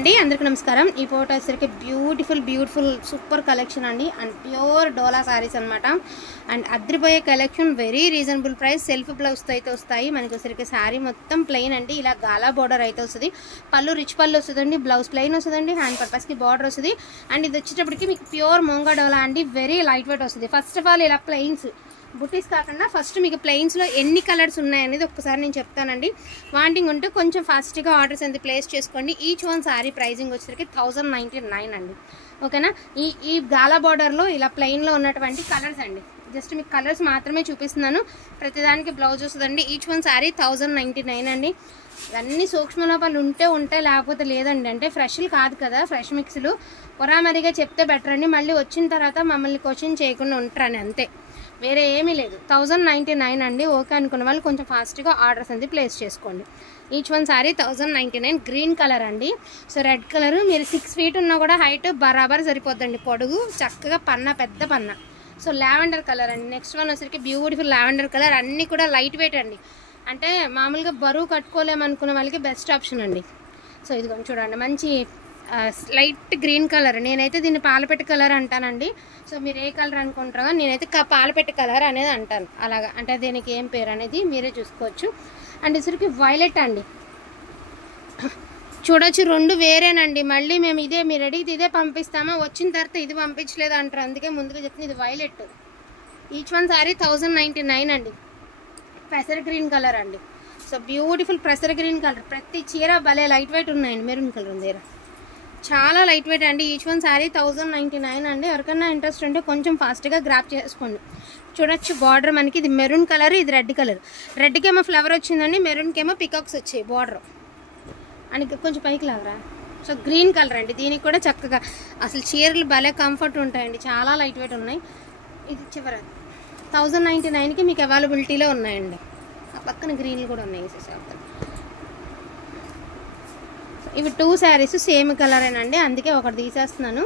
అండి అందరికీ నమస్కారం। ఈ ఫోటో వచ్చేసరికి బ్యూటిఫుల్ సూపర్ కలెక్షన్ అండి అండ్ ప్యూర్ డోలా సారీస్ అన్నమాట। అండ్ అద్రిపోయే collection, very reasonable price, self blouse తో అయితే వస్తాయి। మనకి వచ్చేసరికి సారీ మొత్తం ప్లెయిన్ అండి, ఇలా గాలా బోర్డర్ అయితే వస్తుంది। పళ్ళు రిచ్ పళ్ళు వస్తుందండి, బ్లౌజ్ ప్లెయిన్ వస్తుందండి, హ్యాండ్ పర్పస్ కి బార్డర్ వస్తుంది। అండ్ ఇది వచ్చేటప్పటికి మీకు ప్యూర్ మోంగా డోలా అండి, వెరీ లైట్ వెయిట్ వస్తుంది। ఫస్ట్ ఆఫ్ ఆల్ ఇలా ప్లెయిన్స్ బుటీస్ కాకుండా ఫస్ట్ మీకు ప్లెయిన్స్లో ఎన్ని కలర్స్ ఉన్నాయనేది ఒక్కసారి నేను చెప్తానండి। వాంటింగ్ ఉంటే కొంచెం ఫాస్ట్గా ఆర్డర్స్ అనేది ప్లేస్ చేసుకోండి। ఈచ్ వన్ సారీ ప్రైజింగ్ వచ్చేసరికి 1099 అండి, ఓకేనా। ఈ గాలా బార్డర్లో ఇలా ప్లెయిన్లో ఉన్నటువంటి కలర్స్ అండి, జస్ట్ మీకు కలర్స్ మాత్రమే చూపిస్తున్నాను, ప్రతిదానికి బ్లౌజ్ వస్తుందండి। ఈచ్ వన్ సారీ 1099 అండి। అన్ని సూక్ష్మలోపాలు ఉంటే లేకపోతే లేదండి, అంటే ఫ్రెష్లు కాదు కదా, ఫ్రెష్ మిక్స్లు పొరామరిగా చెప్తే బెటర్ అండి, మళ్ళీ వచ్చిన తర్వాత మమ్మల్ని క్వశ్చన్ చేయకుండా ఉంటారని, అంతే, వేరే ఏమీ లేదు। 1099 అండి, ఓకే అనుకున్న వాళ్ళు కొంచెం ఫాస్ట్గా ఆర్డర్స్ అనేది ప్లేస్ చేసుకోండి। Each one sorry 1099, green colour అండి। సో రెడ్ కలర్, మీరు 6 feet ఉన్నా కూడా హైట్ బరాబర్ సరిపోద్దండి, పొడుగు చక్కగా పన్న, పెద్ద పన్న। సో లావెండర్ కలర్ అండి, నెక్స్ట్ వన్ వచ్చరికి బ్యూటిఫుల్ లావెండర్ కలర్, అన్నీ కూడా లైట్ వెయిట్ అండి, అంటే మామూలుగా బరువు కట్టుకోలేమనుకున్న వాళ్ళకి బెస్ట్ ఆప్షన్ అండి। సో ఇదిగో చూడండి, మంచి లైట్ గ్రీన్ కలర్, నేనైతే దీన్ని పాలపెట్ట కలర్ అంటానండి। సో మీరు ఏ కలర్ అనుకుంటారో, నేనైతే పాలపెట్ట కలర్ అనేది అంటాను, అలాగా, అంటే దీనికి ఏం పేరు అనేది మీరే చూసుకోవచ్చు। అండ్ ఇసరికి వైలెట్ అండి, చూడొచ్చు రెండు వేరేనండి, మళ్ళీ మేము ఇదే మీరు అడిగితే ఇదే పంపిస్తామా, వచ్చిన తర్వాత ఇది పంపించలేదు అంటారు, అందుకే ముందుగా చెప్తుంది, ఇది వైలెట్। ఈచ్ వన్ సారీ 1099 అండి, పెసర్ గ్రీన్ కలర్ అండి। సో బ్యూటిఫుల్ పెసర్ గ్రీన్ కలర్, ప్రతి చీర భలే లైట్ వెయిట్ ఉన్నాయండి, మెరూన్ కలర్ ఉంది, చాలా లైట్ వెయిట్ అండి। ఈచ్ వన్ సారీ 1099 అండి, ఎవరికైనా ఇంట్రెస్ట్ ఉంటే కొంచెం ఫాస్ట్గా గ్రాప్ చేసుకోండి। చూడొచ్చు బార్డర్ మనకి ఇది మెరూన్ కలర్, ఇది రెడ్ కలర్, రెడ్కి ఏమో ఫ్లవర్ వచ్చిందండి, మెరూన్కి ఏమో పికాక్స్ వచ్చాయి బార్డర్, అని కొంచెం పైకి లాగరా। సో గ్రీన్ కలర్ అండి, దీనికి కూడా చక్కగా అసలు చీరలు భలే కంఫర్ట్ ఉంటాయండి, చాలా లైట్ వెయిట్ ఉన్నాయి। ఇది చివర 1099కి మీకు అవైలబిలిటీలో ఉన్నాయండి, ఆ పక్కన గ్రీన్లు కూడా ఉన్నాయి, వేసేసేస్తాను। ఇవి 2 శారీస్ సేమ్ కలరేనండి, అందుకే ఒకటి తీసేస్తున్నాను।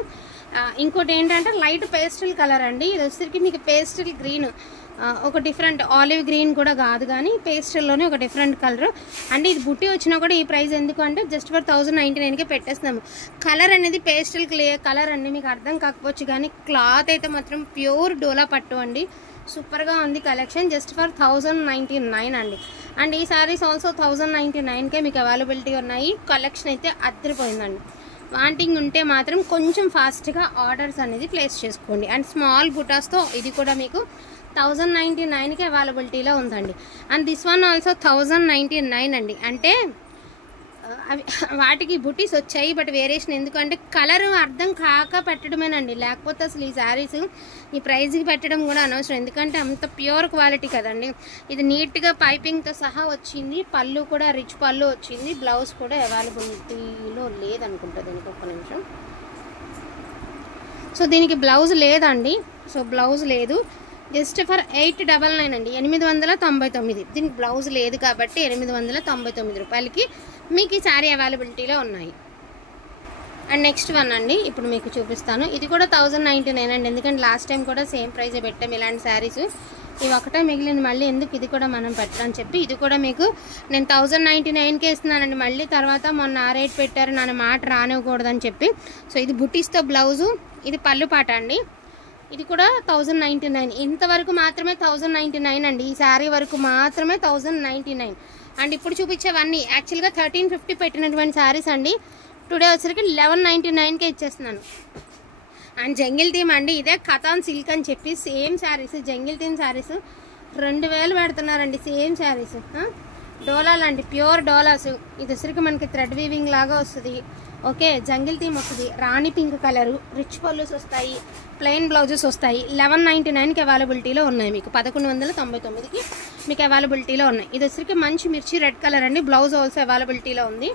ఇంకోటి ఏంటంటే లైట్ పేస్టల్ కలర్ అండి, ఇది వచ్చేసరికి మీకు పేస్టల్ గ్రీన్, ఒక డిఫరెంట్ ఆలివ్ గ్రీన్ కూడా కాదు కానీ పేస్టల్లోనే ఒక డిఫరెంట్ కలర్ అంటే, ఇది బుట్టి వచ్చినా కూడా ఈ ప్రైస్ ఎందుకు అంటే జస్ట్ ఫర్ 1099కే పెట్టేస్తున్నాము। కలర్ అనేది పేస్టల్ కలర్ అండి, మీకు అర్థం కాకపోవచ్చు కానీ క్లాత్ అయితే మాత్రం ప్యూర్ డోలా పట్టు అండి, సూపర్గా ఉంది కలెక్షన్, జస్ట్ ఫర్ 1099 అండి। అండ్ ఈ సారీస్ ఆల్సో 1099కే మీకు అవైలబిలిటీ ఉన్నాయి, కలెక్షన్ అయితే అద్దరిపోయిందండి। వాంటింగ్ ఉంటే మాత్రం కొంచెం ఫాస్ట్గా ఆర్డర్స్ అనేది ప్లేస్ చేసుకోండి। అండ్ స్మాల్ బుటాస్తో ఇది కూడా మీకు 1099కి అవైలబిలిటీలో ఉందండి। అండ్ దిస్ వన్ ఆల్సో 1099 అండి, అంటే అవి వాటికి బుటీస్ వచ్చాయి, బట్ వేరియేషన్ ఎందుకంటే కలర్ అర్థం కాక పెట్టడమేనండి, లేకపోతే అసలు ఈ శారీస్ ఈ ప్రైజ్కి పెట్టడం కూడా అనవసరం, ఎందుకంటే అంత ప్యూర్ క్వాలిటీ కదండి। ఇది నీట్గా పైపింగ్తో సహా వచ్చింది, పళ్ళు కూడా రిచ్ పళ్ళు వచ్చింది, బ్లౌజ్ కూడా అవైలబిలిటీలో లేదనుకుంటా, దీనికి ఒక్క నిమిషం। సో దీనికి బ్లౌజ్ లేదండి, సో బ్లౌజ్ లేదు, జస్ట్ ఫర్ 899 అండి, 899, దీనికి బ్లౌజ్ లేదు కాబట్టి 899 రూపాయలకి మీకు ఈ శారీ అవైలబిలిటీలో ఉన్నాయి। అండ్ నెక్స్ట్ వన్ అండి, ఇప్పుడు మీకు చూపిస్తాను, ఇది కూడా 1099 అండి, ఎందుకంటే లాస్ట్ టైం కూడా సేమ్ ప్రైజ్ పెట్టాం ఇలాంటి శారీస్, ఇవి ఒకటే మిగిలింది, మళ్ళీ ఎందుకు ఇది కూడా మనం పెట్టడం చెప్పి ఇది కూడా మీకు నేను 1099కే ఇస్తున్నానండి, మళ్ళీ తర్వాత మొన్న ఆ రేట్ పెట్టారు నన్ను మాట రానివ్వకూడదని చెప్పి। సో ఇది బుటీస్తో బ్లౌజు, ఇది పళ్ళు పాట అండి, ఇది కూడా 1099, ఇంతవరకు మాత్రమే 1099 అండి, ఈ శారీ వరకు మాత్రమే 1099। అండ్ ఇప్పుడు చూపించేవన్నీ యాక్చువల్గా 1350 పెట్టినటువంటి శారీస్ అండి, టుడే వచ్చరికి 1199కే ఇచ్చేస్తున్నాను। అండ్ జంగిల్ థీమ్ అండి, ఇదే కథాన్ సిల్క్ అని చెప్పి same saris, jungle theme saris 2000 పెడుతున్నారండి, సేమ్ శారీస్ డోలాలు అండి, ప్యూర్ డోలాస్, ఇది వచ్చరికి మనకి థ్రెడ్ వీవింగ్ లాగా వస్తుంది, ఓకే, జంగిల్ థీమ్ వస్తుంది, రాణి పింక్ కలరు, రిచ్ పళ్ళుస్ వస్తాయి, ప్లెయిన్ బ్లౌజెస్ వస్తాయి, 1199కి అవైలబిలిటీలో ఉన్నాయి, మీకు 1199కి మీకు అవైలబిలిటీలో ఉన్నాయి। ఇది వచ్చరికి మంచి మిర్చి రెడ్ కలర్ అండి, బ్లౌజ్ ఆల్సో అవైలబిలిటీలో ఉంది।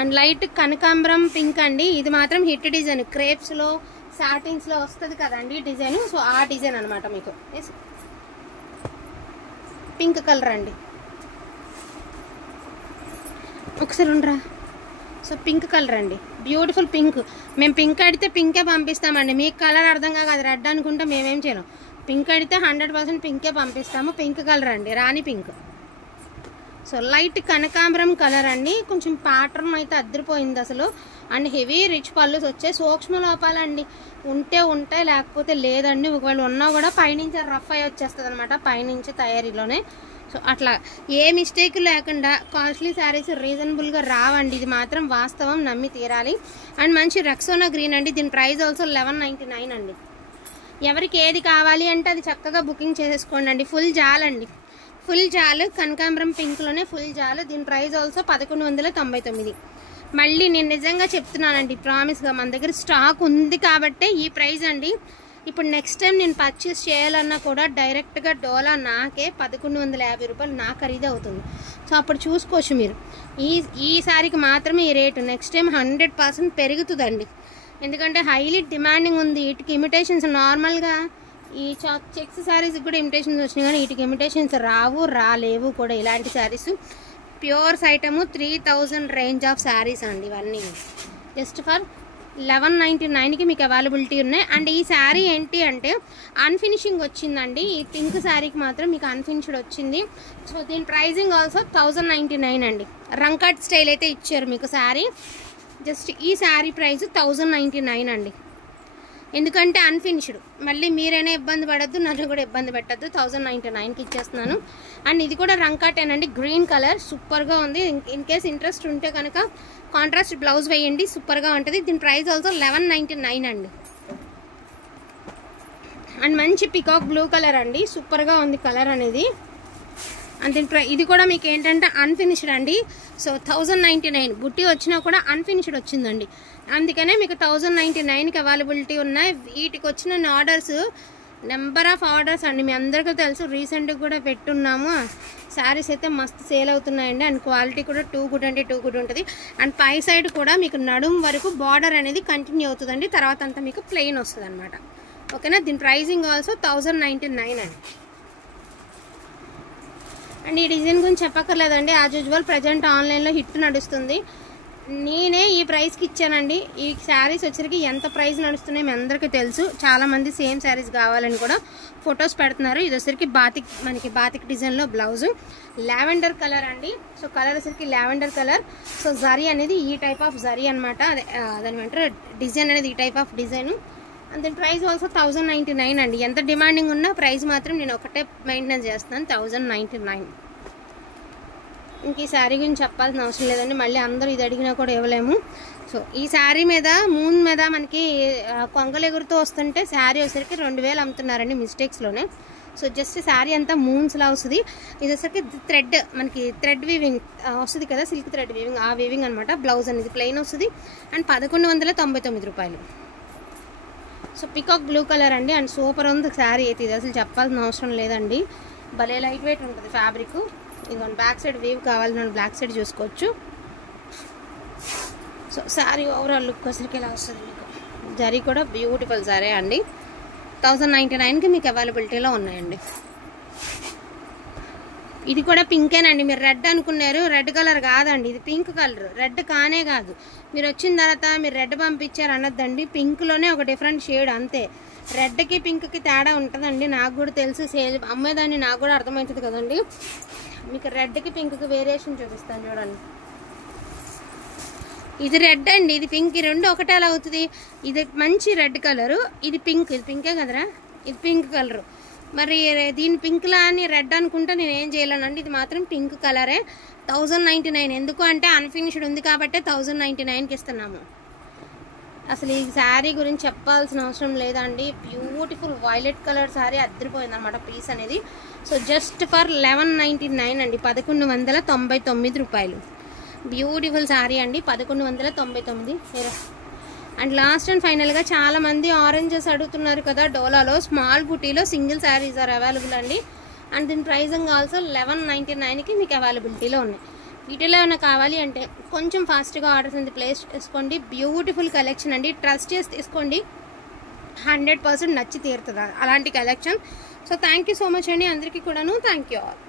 అండ్ లైట్ కనకాంబరం పింక్ అండి, ఇది మాత్రం హిట్ డిజైన్, క్రేప్స్లో సాటిన్స్లో వస్తుంది కదండి డిజైన్, సో ఆ డిజైన్ అనమాట, మీకు పింక్ కలర్ అండి, ఒకసారి ఉండరా। సో పింక్ కలర్ అండి, బ్యూటిఫుల్ పింక్, మేము పింక్ అడిగితే పింకే పంపిస్తామండి, మీకు కలర్ అర్థం కాదు రెడ్ అనుకుంటే మేమేం చేయలేం, పింక్ అడిగితే 100% పింకే పంపిస్తాము, పింక్ కలర్ అండి, రాణి పింక్। సో లైట్ కనకాంబరం కలర్ అండి, కొంచెం ప్యాటర్న్ అయితే అద్దరిపోయింది అసలు. అండ్ హెవీ రిచ్ పళ్ళుస్ వచ్చాయి, సూక్ష్మ లోపాలండి, ఉంటే ఉంటాయి లేకపోతే లేదండి. ఒకవేళ ఉన్నా కూడా పైనుంచి రఫ్ అయ్యి వచ్చేస్తుంది అనమాట, పైనుంచి తయారీలోనే. సో అట్లా ఏ మిస్టేక్ లేకుండా కాస్ట్లీ శారీస్ రీజనబుల్గా రావండి, ఇది మాత్రం వాస్తవం, నమ్మి తీరాలి. అండ్ మంచి రెక్సోనా గ్రీన్ అండి, దీని ప్రైస్ ఆల్సో 1199 అండి. ఎవరికి ఏది కావాలి అంటే అది చక్కగా బుకింగ్ చేసేసుకోండి అండి. ఫుల్ జాల్ అండి, ఫుల్ జాల్ కనకాంబరం పింక్లోనే ఫుల్ జాల్, దీని ప్రైస్ ఆల్సో 1199. మళ్ళీ నేను నిజంగా చెప్తున్నానండి, ప్రామిస్గా మన దగ్గర స్టాక్ ఉంది కాబట్టే ఈ ప్రైస్ అండి. ఇప్పుడు నెక్స్ట్ టైం నేను పర్చేస్ చేయాలన్నా కూడా డైరెక్ట్గా డోలా నాకే 1150 రూపాయలు నా ఖరీదు అవుతుంది. సో అప్పుడు చూసుకోవచ్చు మీరు, ఈ సారీకి మాత్రమే ఈ రేటు. నెక్స్ట్ టైం 100% పెరుగుతుందండి, ఎందుకంటే హైలీ డిమాండింగ్ ఉంది. వీటికి ఇమిటేషన్స్ నార్మల్గా ఈ చెక్స్ శారీస్కి కూడా ఇమిటేషన్స్ వచ్చినాయి, కానీ వీటికి ఇమిటేషన్స్ రాలేవు కూడా. ఇలాంటి saris pures item 3000 range of saris అండి ఇవన్నీ. జస్ట్ ఫర్ 1199కి మీకు అవైలబిలిటీ ఉన్నాయి. అండ్ ఈ శారీ ఏంటి అంటే అన్ఫినిషింగ్ వచ్చిందండి, ఈ పింక్ శారీకి మాత్రం మీకు అన్ఫినిష్డ్ వచ్చింది. సో దీని ప్రైజింగ్ ఆల్సో 1099 అండి. రంకట్ స్టైల్ అయితే ఇచ్చారు మీకు శారీ. జస్ట్ ఈ శారీ ప్రైస్ 1099 అండి, ఎందుకంటే అన్ఫినిష్డ్. మళ్ళీ మీరైనా ఇబ్బంది పడద్దు, నన్ను కూడా ఇబ్బంది పెట్టద్దు. 1099కి ఇచ్చేస్తున్నాను. అండ్ ఇది కూడా రంకాటేనండి, గ్రీన్ కలర్, సూపర్గా ఉంది. ఇన్ కేస్ ఇంట్రెస్ట్ ఉంటే కనుక కాంట్రాస్ట్ బ్లౌజ్ వేయండి, సూపర్గా ఉంటుంది. దీని ప్రైస్ ఆల్సో 1199 అండి. అండ్ మంచి పికాక్ బ్లూ కలర్ అండి, సూపర్గా ఉంది కలర్ అనేది. అండ్ దీని ఇది కూడా మీకు ఏంటంటే అన్ఫినిష్డ్ అండి. సో 1099 బుట్టి వచ్చినా కూడా అన్ఫినిష్డ్ వచ్చిందండి, అందుకనే మీకు 1099కి అవైలబిలిటీ ఉన్నాయి. వీటికి వచ్చిన ఆర్డర్స్ నెంబర్ ఆఫ్ ఆర్డర్స్ అండి, మీ అందరికీ తెలుసు, రీసెంట్గా కూడా పెట్టున్నాము. శారీస్ అయితే మస్తు సేల్ అవుతున్నాయండి. అండ్ క్వాలిటీ కూడా టూ గుడ్ అంటే టూ గుడ్ ఉంటుంది. అండ్ పై సైడ్ కూడా మీకు నడుం వరకు బార్డర్ అనేది కంటిన్యూ అవుతుందండి, తర్వాత అంతా మీకు ప్లెయిన్ వస్తుంది అనమాట. ఓకేనా, దీని ప్రైజింగ్ ఆల్సో 1099 అండి. అండ్ ఈ డిజైన్ గురించి చెప్పక్కర్లేదండి, యాజ్ యూజువల్ ప్రజెంట్ ఆన్లైన్లో హిట్ నడుస్తుంది. నేనే ఈ ప్రైస్కి ఇచ్చానండి. ఈ శారీస్ వచ్చరికి ఎంత ప్రైస్ నడుస్తున్నాయి మీ అందరికీ తెలుసు. చాలామంది సేమ్ శారీస్ కావాలని కూడా ఫొటోస్ పెడుతున్నారు. ఇది వచ్చరికి మనకి బాతిక్ డిజైన్లో బ్లౌజు, లావెండర్ కలర్ అండి. సో కలర్ వచ్చరికి లావెండర్ కలర్. సో జరీ అనేది ఈ టైప్ ఆఫ్ జరీ అనమాట, దాని అంటారు డిజైన్ అనేది ఈ టైప్ ఆఫ్ డిజైన్. అండ్ దీని ప్రైస్ ఆల్సో 1099 అండి. ఎంత డిమాండింగ్ ఉన్నా ప్రైస్ మాత్రం నేను ఒకటే మెయింటైన్ చేస్తున్నాను, 1099. ఇంక ఈ శారీ గురించి చెప్పాల్సిన అవసరం లేదండి, మళ్ళీ అందరూ ఇది అడిగినా కూడా ఇవ్వలేము. సో ఈ శారీ మీద మూన్ మీద మనకి కొంగలు ఎగురుతూ వస్తుంటే శారీ వచ్చరికి 2000 అమ్ముతున్నారండి మిస్టేక్స్లోనే. సో జస్ట్ శారీ అంతా మూన్స్లా వస్తుంది. ఇది వచ్చరికి థ్రెడ్, మనకి థ్రెడ్ వీవింగ్ వస్తుంది కదా, సిల్క్ థ్రెడ్ వీవింగ్, ఆ వీవింగ్ అనమాట. బ్లౌజ్ అనేది ప్లెయిన్ వస్తుంది. అండ్ 1199 రూపాయలు. సో పికాక్ బ్లూ కలర్ అండి. అండ్ సూపర్ ఉంది శారీ అయితే, ఇది అసలు చెప్పాల్సిన అవసరం లేదండి, భలే లైట్ వెయిట్ ఉంటుంది ఫ్యాబ్రిక్. ఇదిగోండి బ్యాక్ సైడ్ వీవ్ కావాలని బ్లాక్ సైడ్ చూసుకోవచ్చు. సో శారీ ఓవరాల్ లుక్ అసలుకి ఇలా వస్తుంది మీకు. జరీ కూడా బ్యూటిఫుల్ శారీ అండి, 1099కి మీకు అవైలబిలిటీలో ఉన్నాయండి. ఇది కూడా పింకేనండి. మీరు రెడ్ అనుకున్నారు, రెడ్ కలర్ కాదండి, ఇది పింక్ కలర్. రెడ్ కానే కాదు, మీరు వచ్చిన తర్వాత మీరు రెడ్ పంపించారు అనొద్దండి, పింక్లోనే ఒక డిఫరెంట్ షేడ్ అంతే. రెడ్కి పింక్కి తేడా ఉంటుందండి, నాకు కూడా తెలుసు, సేల్ అమ్మేదాన్ని నాకు కూడా అర్థమవుతుంది కదండి. మీకు రెడ్కి పింక్కి వేరియేషన్ చూపిస్తాను చూడండి. ఇది రెడ్ అండి, ఇది పింక్, ఈ రెండు ఒకటే ఎలా అవుతుంది? ఇది మంచి రెడ్ కలరు, ఇది పింక్, ఇది పింకే కదరా, ఇది పింక్ కలరు. మరి దీని పింక్లా అని రెడ్ అనుకుంటే నేను ఏం చేయలేనండి, ఇది మాత్రం పింక్ కలరే. 1099 ఎందుకు అంటే అన్ఫినిష్డ్ ఉంది కాబట్టి 1099కి ఇస్తున్నాము. అసలు ఈ శారీ గురించి చెప్పాల్సిన అవసరం లేదండి, బ్యూటిఫుల్ వైలెట్ కలర్ శారీ అద్దరిపోయింది అనమాట పీస్ అనేది. సో జస్ట్ ఫర్ 1199 అండి, 1199 రూపాయలు. బ్యూటిఫుల్ శారీ అండి, 1199. అండ్ లాస్ట్ అండ్ ఫైనల్గా చాలామంది ఆరెంజెస్ అడుగుతున్నారు కదా, డోలాలో స్మాల్ బుటీలో సింగిల్ శారీస్ ఆర్ అవైలబుల్ అండి. అండ్ దీని ప్రైజింగ్ ఆల్సో 1199కి మీకు అవైలబిలిటీలో ఉన్నాయి. వీటిలో ఏమైనా కావాలి అంటే కొంచెం ఫాస్ట్గా ఆర్డర్స్ అనేది ప్లేస్ చేసుకోండి. బ్యూటిఫుల్ కలెక్షన్ అండి, ట్రస్ట్ చేసి తీసుకోండి, 100% నచ్చి తీరుతుంది అలాంటి collection. So thank you so much అండి అందరికీ కూడాను. Thank you all.